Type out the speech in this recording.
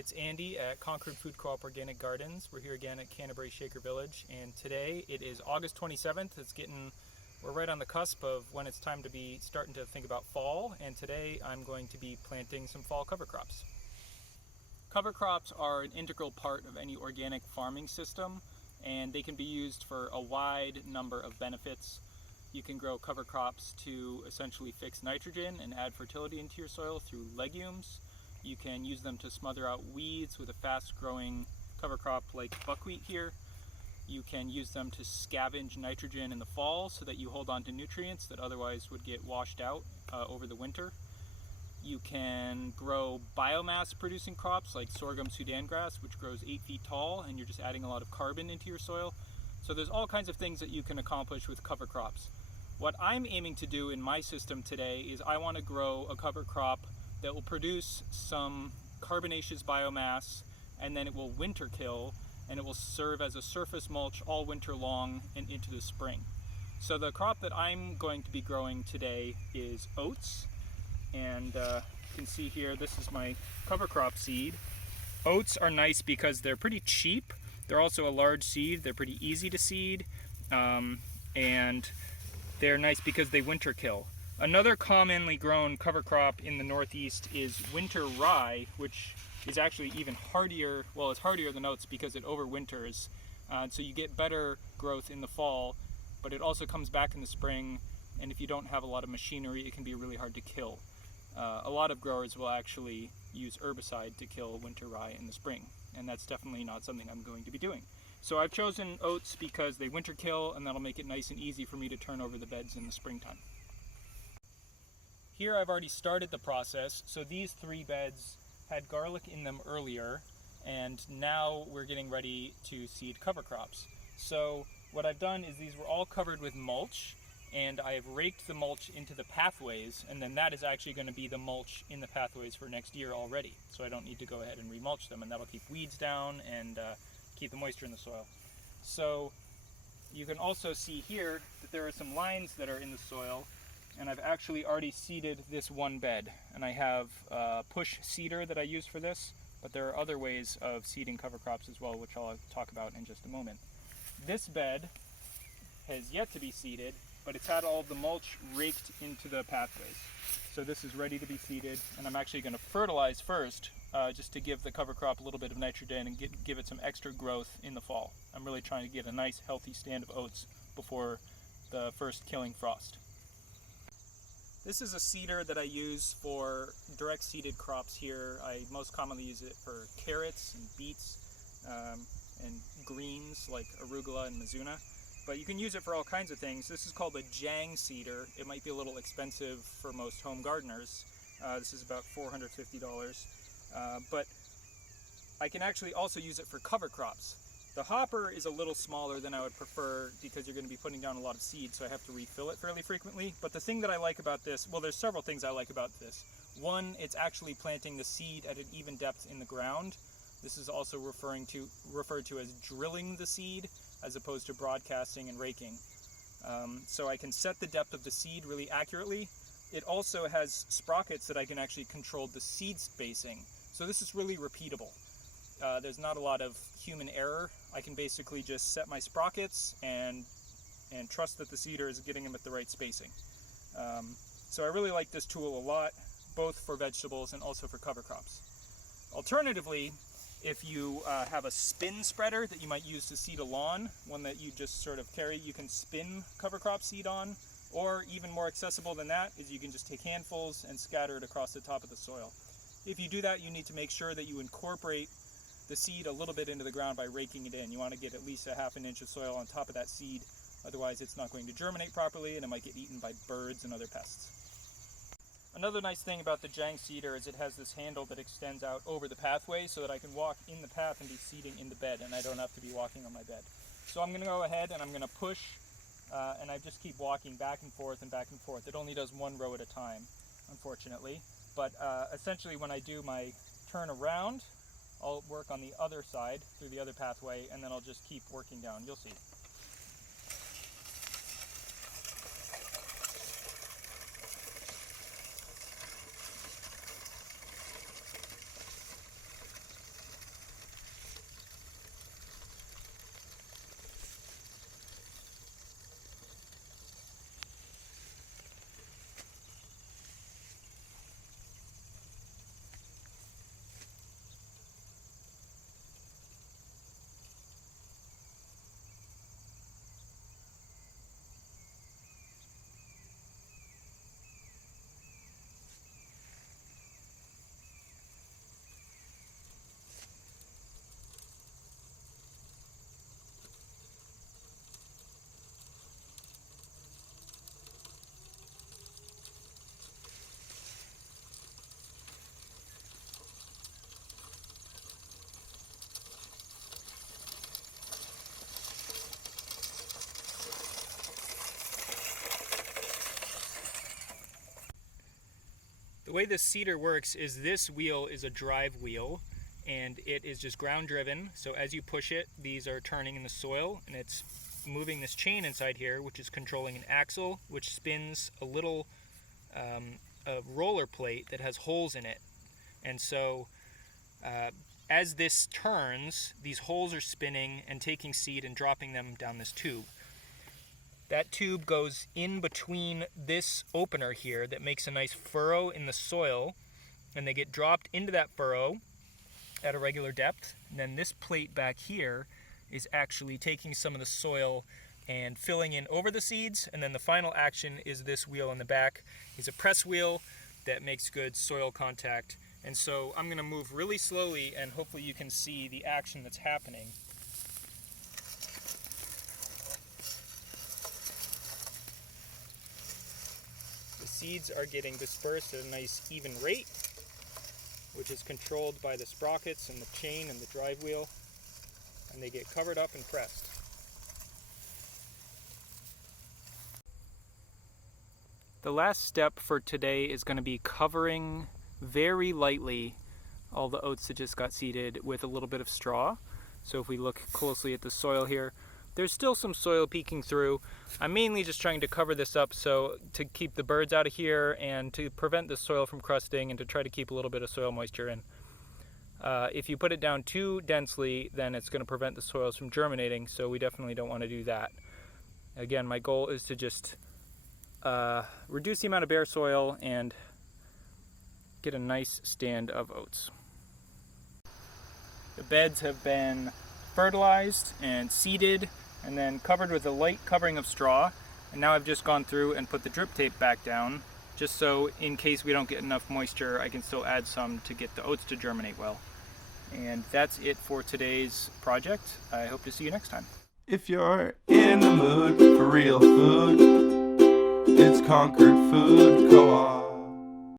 it's Andy at Concord Food Co-op Organic Gardens. We're here again at Canterbury Shaker Village, and today it is August 27th. We're right on the cusp of when it's time to be starting to think about fall, and today I'm going to be planting some fall cover crops. Cover crops are an integral part of any organic farming system, and they can be used for a wide number of benefits. You can grow cover crops to essentially fix nitrogen and add fertility into your soil through legumes. You can use them to smother out weeds with a fast-growing cover crop like buckwheat here. You can use them to scavenge nitrogen in the fall so that you hold on to nutrients that otherwise would get washed out over the winter. You can grow biomass-producing crops like sorghum Sudan grass, which grows 8 feet tall, and you're just adding a lot of carbon into your soil. So there's all kinds of things that you can accomplish with cover crops. What I'm aiming to do in my system today is I want to grow a cover crop that will produce some carbonaceous biomass, and then it will winter kill, and it will serve as a surface mulch all winter long and into the spring. So the crop that I'm going to be growing today is oats, and you can see here, this is my cover crop seed. Oats are nice because they're pretty cheap. They're also a large seed. They're pretty easy to seed, and they're nice because they winter kill. Another commonly grown cover crop in the Northeast is winter rye, which is actually even hardier. Well, it's hardier than oats because it overwinters. So you get better growth in the fall, but it also comes back in the spring. And if you don't have a lot of machinery, it can be really hard to kill. A lot of growers will actually use herbicide to kill winter rye in the spring. And that's definitely not something I'm going to be doing. So I've chosen oats because they winter kill, and that'll make it nice and easy for me to turn over the beds in the springtime. Here I've already started the process. So these 3 beds had garlic in them earlier, and now we're getting ready to seed cover crops. So what I've done is these were all covered with mulch, and I have raked the mulch into the pathways, and then that is actually going to be the mulch in the pathways for next year already. So I don't need to go ahead and remulch them, and that'll keep weeds down and keep the moisture in the soil. So you can also see here that there are some lines that are in the soil, and I've actually already seeded this one bed, and I have a push seeder that I use for this, but there are other ways of seeding cover crops as well, which I'll talk about in just a moment. This bed has yet to be seeded, but it's had all of the mulch raked into the pathways. So this is ready to be seeded, and I'm actually going to fertilize first, just to give the cover crop a little bit of nitrogen and give it some extra growth in the fall. I'm really trying to get a nice healthy stand of oats before the first killing frost. This is a seeder that I use for direct seeded crops here. I most commonly use it for carrots and beets and greens like arugula and mizuna. But you can use it for all kinds of things. This is called a Jang seeder. It might be a little expensive for most home gardeners. This is about $450. But I can actually also use it for cover crops. The hopper is a little smaller than I would prefer because you're going to be putting down a lot of seed, so I have to refill it fairly frequently. But the thing that I like about this, well, there's several things I like about this. One, it's actually planting the seed at an even depth in the ground. This is also referred to as drilling the seed as opposed to broadcasting and raking. So I can set the depth of the seed really accurately. It also has sprockets that I can actually control the seed spacing. So this is really repeatable. There's not a lot of human error. I can basically just set my sprockets and trust that the seeder is getting them at the right spacing. So I really like this tool a lot, both for vegetables and also for cover crops. Alternatively, if you have a spin spreader that you might use to seed a lawn, one that you just sort of carry, you can spin cover crop seed on, or even more accessible than that is you can just take handfuls and scatter it across the top of the soil. If you do that, you need to make sure that you incorporate the seed a little bit into the ground by raking it in. You want to get at least a ½ inch of soil on top of that seed, otherwise it's not going to germinate properly and it might get eaten by birds and other pests. Another nice thing about the Jang seeder is it has this handle that extends out over the pathway so that I can walk in the path and be seeding in the bed, and I don't have to be walking on my bed. So I'm going to go ahead and I'm going to push, and I just keep walking back and forth and back and forth. It only does 1 row at a time, unfortunately. But essentially when I do my turn around, I'll work on the other side through the other pathway, and then I'll just keep working down. You'll see. The way this seeder works is this wheel is a drive wheel, and it is just ground driven. So as you push it, these are turning in the soil, and it's moving this chain inside here, which is controlling an axle, which spins a little a roller plate that has holes in it. And so as this turns, these holes are spinning and taking seed and dropping them down this tube. That tube goes in between this opener here that makes a nice furrow in the soil, and they get dropped into that furrow at a regular depth. And then this plate back here is actually taking some of the soil and filling in over the seeds. And then the final action is this wheel in the back is a press wheel that makes good soil contact. And so I'm going to move really slowly, and hopefully you can see the action that's happening. The seeds are getting dispersed at a nice even rate, which is controlled by the sprockets and the chain and the drive wheel, and they get covered up and pressed. The last step for today is going to be covering very lightly all the oats that just got seeded with a little bit of straw. So if we look closely at the soil here, there's still some soil peeking through. I'm mainly just trying to cover this up so to keep the birds out of here and to prevent the soil from crusting and to try to keep a little bit of soil moisture in. If you put it down too densely, then it's going to prevent the soils from germinating, so we definitely don't want to do that. Again, my goal is to just reduce the amount of bare soil and get a nice stand of oats. The beds have been fertilized and seeded and then covered with a light covering of straw, and now I've just gone through and put the drip tape back down just so in case we don't get enough moisture I can still add some to get the oats to germinate well. And that's it for today's project. I hope to see you next time. If you're in the mood for real food, it's Concord Food Co-op.